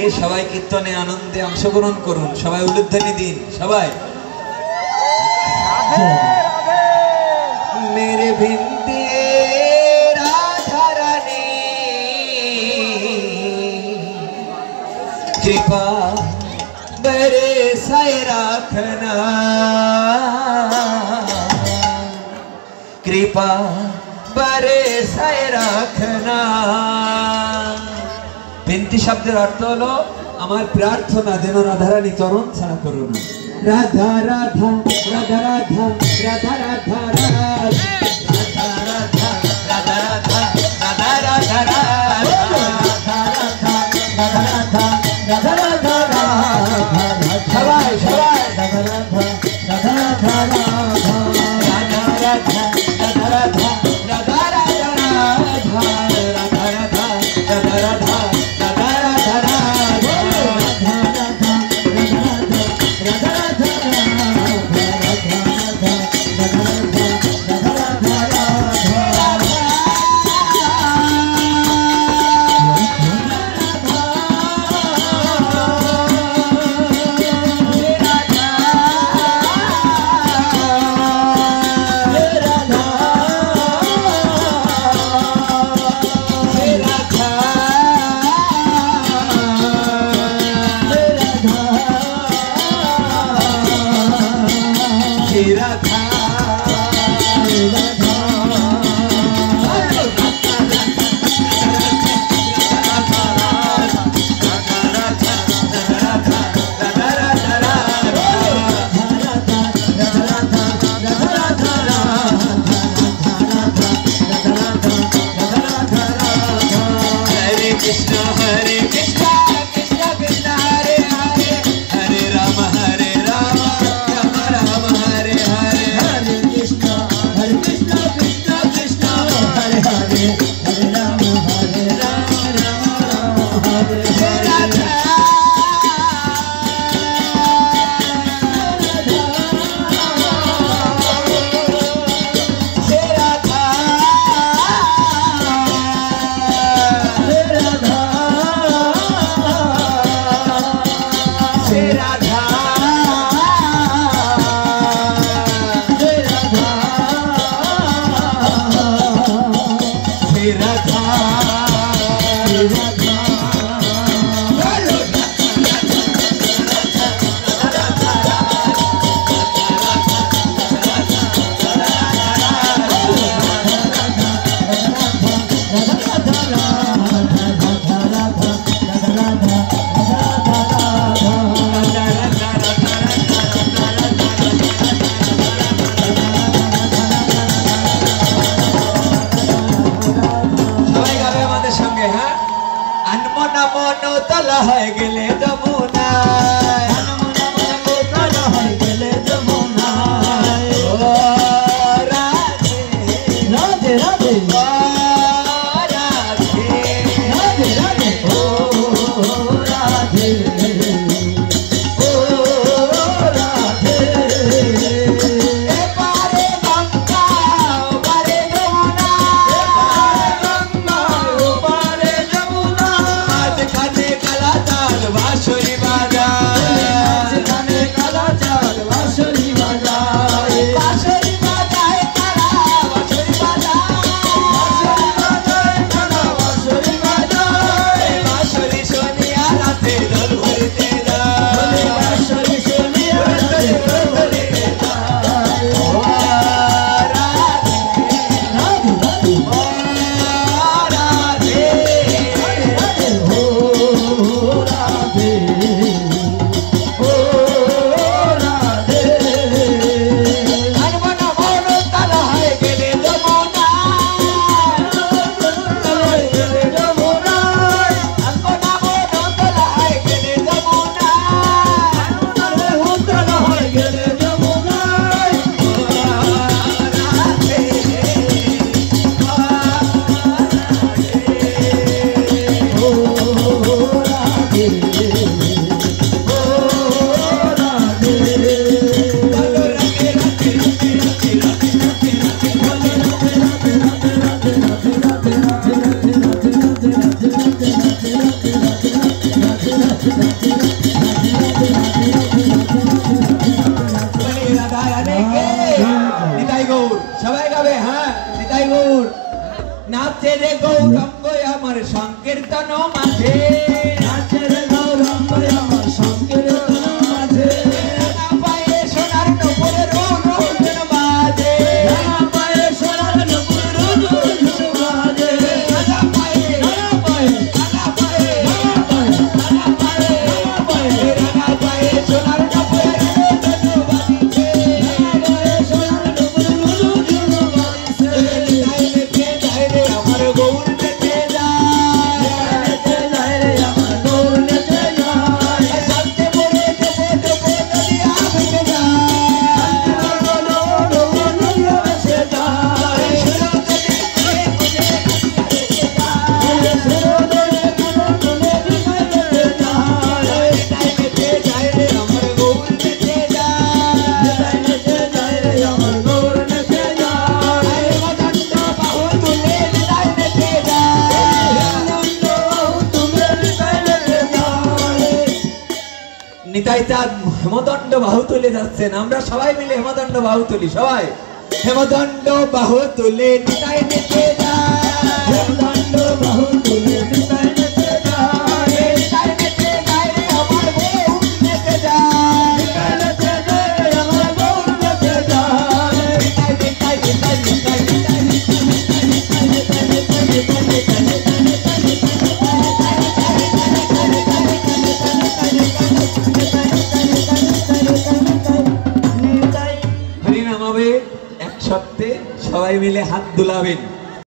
দাঁড়িয়ে সবাই কীর্তনে আনন্দে অংশগ্রহণ করুন, সবাই উলুধ্বনি দিন সবাই। मेरे भिंते राधा रानी कृपा बरसाए रखना, कृपा बरसाए रखना। भिंती शब्देर अर्थ हलो आमार प्रार्थना जेन राधारानी चरण छाड़ा करो ना। राधा राधा राधा राधा राधा राधा নাচে রে গৌরাঙ্গ আমার সংকীর্তন মাঝে, নাচে রে গৌরাঙ্গ আমার সংকীর্তন মাঝে, রাধা পায়ে সোনার নূপুরের রোজন বাজে, রাধা পায়ে সোনার নূপুর রোজন বাজে, রাধা পায়ে রাধা পায়ে রাধা পায়ে রাধা পায়ে রাধা পায়ে রাধা পায়ে রাধা পায়ে সোনার নূপুরের রোজন বাজে, রাধা পায়ে সোনার নূপুর রোজন বাজে, নেচে যায় রে আমার গৌর নেচে যায়, নেচে যায় রে আমার গৌর নেচে যায়, শান্তি বলে দেবো দেবো নদিয়া ভেসে যায়, নদিয়া ভেসে যায়, শিরোদয়ে কোলে বিমাই ভেসে যায়, নেচে যায় রে আমার গৌর নেচে যায়, নেচে যায় রে আমার গৌর নেচে যায়, মদন্ত বাহু তুলে নিতাই নেচে যায়, তুমি বিমাই নেচে যায়, নিতাই চাঁদ হেমদণ্ড বাহু তুলে যাচ্ছেন, আমরা সবাই মিলে হেমদণ্ড বাহু তুলি, সবাই হেমদণ্ড বাহু তুলে নিতাই নেচে যায়, হেমদণ্ড বাহু তুলে বিমাই নেচে যায়, নিতাই নেচে যায় রে আমার গৌর নেচে যায়, নেচে যায় রে আমার গৌর নেচে যায়, নিতাই নিতাই নিতাই নিতাই নিতাই হরিনাম হবে এক সপ্তাহে, সবাই মিলে হাত দুলাবেন।